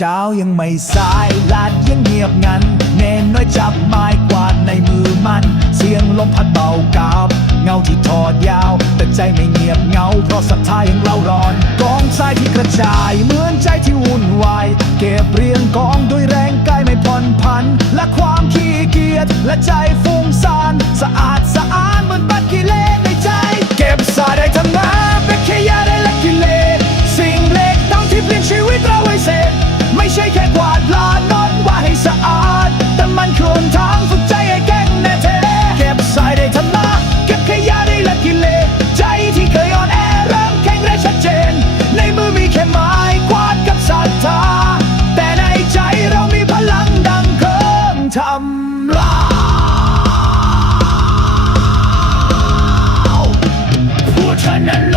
เช้ายังไม่สายลาดยังเงียบงัน เน้นน้อยจับไม้กวาดในมือมัน เสียงลมพัดเบากาบ เงาที่ทอดยาว แต่ใจไม่เงียบเงา เพราะศรัทธายังเล่าร้อน กองทรายที่กระจาย เหมือนใจที่วุ่นวาย เก็บเรียงกองด้วยแรงกาย 报人